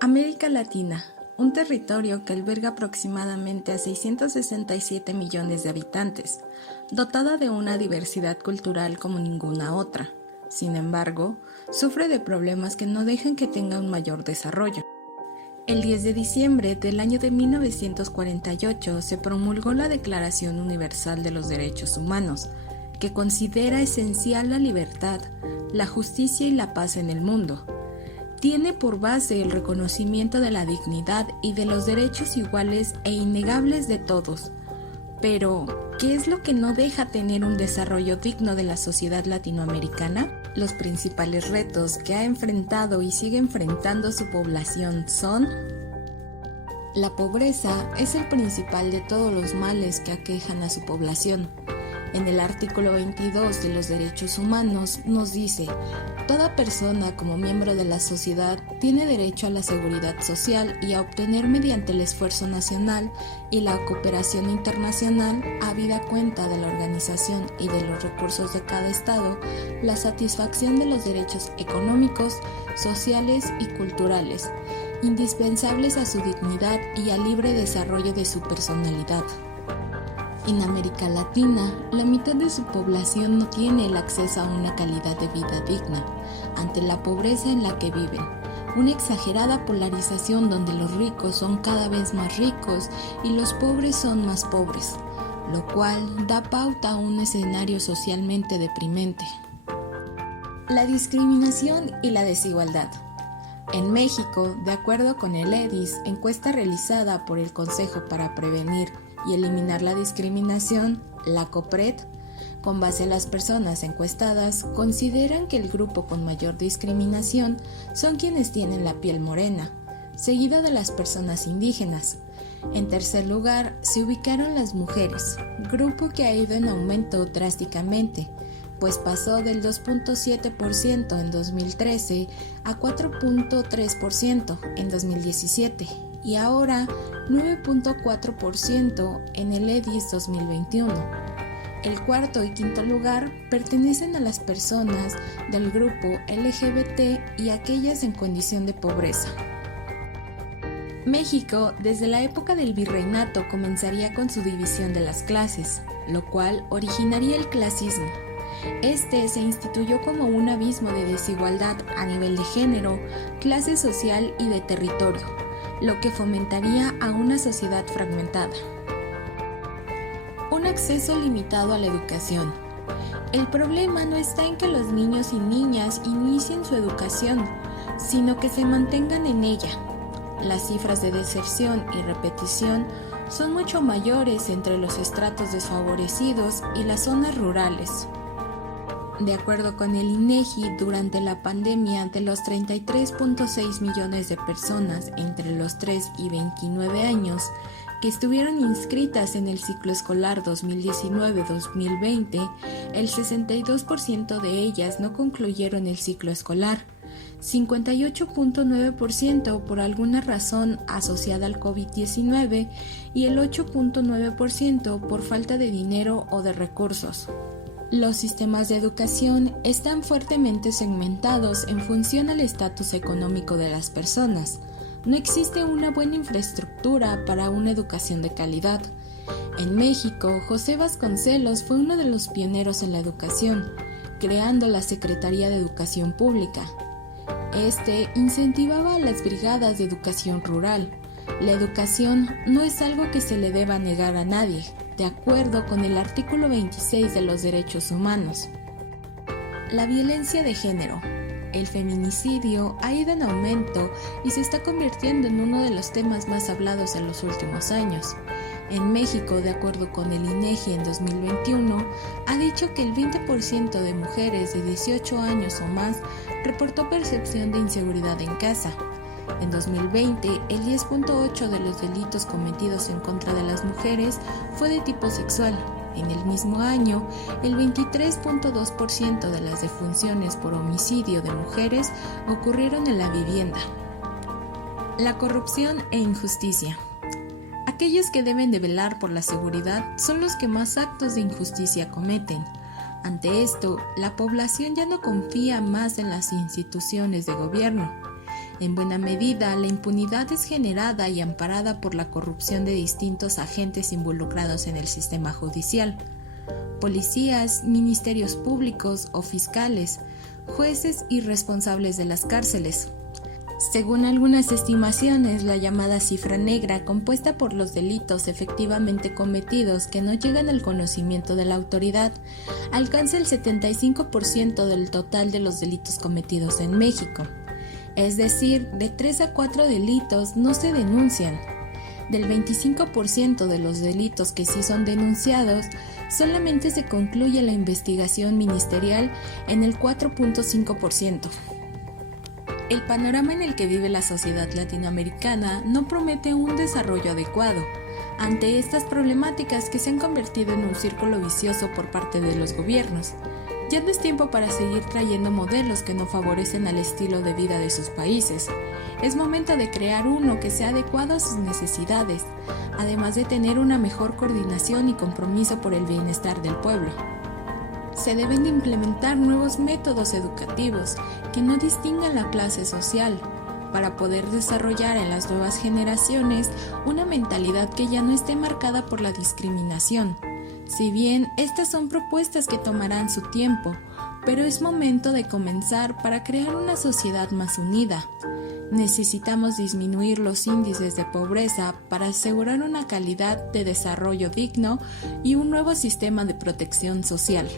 América Latina, un territorio que alberga aproximadamente a 667 millones de habitantes, dotada de una diversidad cultural como ninguna otra. Sin embargo, sufre de problemas que no dejan que tenga un mayor desarrollo. El 10 de diciembre del año de 1948 se promulgó la Declaración Universal de los Derechos Humanos, que considera esencial la libertad, la justicia y la paz en el mundo. Tiene por base el reconocimiento de la dignidad y de los derechos iguales e innegables de todos. Pero, ¿qué es lo que no deja tener un desarrollo digno de la sociedad latinoamericana? Los principales retos que ha enfrentado y sigue enfrentando su población son: la pobreza es el principal de todos los males que aquejan a su población. En el artículo 22 de los Derechos Humanos nos dice: toda persona como miembro de la sociedad tiene derecho a la seguridad social y a obtener mediante el esfuerzo nacional y la cooperación internacional, habida cuenta de la organización y de los recursos de cada estado, la satisfacción de los derechos económicos, sociales y culturales, indispensables a su dignidad y al libre desarrollo de su personalidad. En América Latina, la mitad de su población no tiene el acceso a una calidad de vida digna, ante la pobreza en la que viven. Una exagerada polarización donde los ricos son cada vez más ricos y los pobres son más pobres, lo cual da pauta a un escenario socialmente deprimente. La discriminación y la desigualdad. En México, de acuerdo con el EDIS, encuesta realizada por el Consejo para Prevenir y Eliminar la Discriminación, la COPRED, con base a las personas encuestadas, consideran que el grupo con mayor discriminación son quienes tienen la piel morena, seguido de las personas indígenas. En tercer lugar, se ubicaron las mujeres, grupo que ha ido en aumento drásticamente, pues pasó del 2.7% en 2013 a 4.3% en 2017 y ahora 9.4% en el EDIS 2021. El cuarto y quinto lugar pertenecen a las personas del grupo LGBT y aquellas en condición de pobreza. México, desde la época del virreinato, comenzaría con su división de las clases, lo cual originaría el clasismo. Este se instituyó como un abismo de desigualdad a nivel de género, clase social y de territorio, lo que fomentaría a una sociedad fragmentada. Un acceso limitado a la educación. El problema no está en que los niños y niñas inicien su educación, sino que se mantengan en ella. Las cifras de deserción y repetición son mucho mayores entre los estratos desfavorecidos y las zonas rurales. De acuerdo con el INEGI, durante la pandemia, de los 33.6 millones de personas entre los 3 y 29 años que estuvieron inscritas en el ciclo escolar 2019-2020, el 62% de ellas no concluyeron el ciclo escolar, 58.9% por alguna razón asociada al COVID-19 y el 8.9% por falta de dinero o de recursos. Los sistemas de educación están fuertemente segmentados en función al estatus económico de las personas. No existe una buena infraestructura para una educación de calidad. En México, José Vasconcelos fue uno de los pioneros en la educación, creando la Secretaría de Educación Pública. Este incentivaba a las brigadas de educación rural. La educación no es algo que se le deba negar a nadie, de acuerdo con el artículo 26 de los Derechos Humanos. La violencia de género. El feminicidio ha ido en aumento y se está convirtiendo en uno de los temas más hablados en los últimos años. En México, de acuerdo con el INEGI en 2021, ha dicho que el 20% de mujeres de 18 años o más reportó percepción de inseguridad en casa. En 2020, el 10.8% de los delitos cometidos en contra de las mujeres fue de tipo sexual. En el mismo año, el 23.2% de las defunciones por homicidio de mujeres ocurrieron en la vivienda. La corrupción e injusticia. Aquellos que deben de velar por la seguridad son los que más actos de injusticia cometen. Ante esto, la población ya no confía más en las instituciones de gobierno. En buena medida, la impunidad es generada y amparada por la corrupción de distintos agentes involucrados en el sistema judicial: policías, ministerios públicos o fiscales, jueces y responsables de las cárceles. Según algunas estimaciones, la llamada cifra negra, compuesta por los delitos efectivamente cometidos que no llegan al conocimiento de la autoridad, alcanza el 75% del total de los delitos cometidos en México. Es decir, de 3 a 4 delitos no se denuncian. Del 25% de los delitos que sí son denunciados, solamente se concluye la investigación ministerial en el 4.5%. El panorama en el que vive la sociedad latinoamericana no promete un desarrollo adecuado ante estas problemáticas que se han convertido en un círculo vicioso por parte de los gobiernos. Ya no es tiempo para seguir trayendo modelos que no favorecen al estilo de vida de sus países. Es momento de crear uno que sea adecuado a sus necesidades, además de tener una mejor coordinación y compromiso por el bienestar del pueblo. Se deben de implementar nuevos métodos educativos que no distingan la clase social, para poder desarrollar en las nuevas generaciones una mentalidad que ya no esté marcada por la discriminación. Si bien estas son propuestas que tomarán su tiempo, pero es momento de comenzar para crear una sociedad más unida. Necesitamos disminuir los índices de pobreza para asegurar una calidad de desarrollo digno y un nuevo sistema de protección social.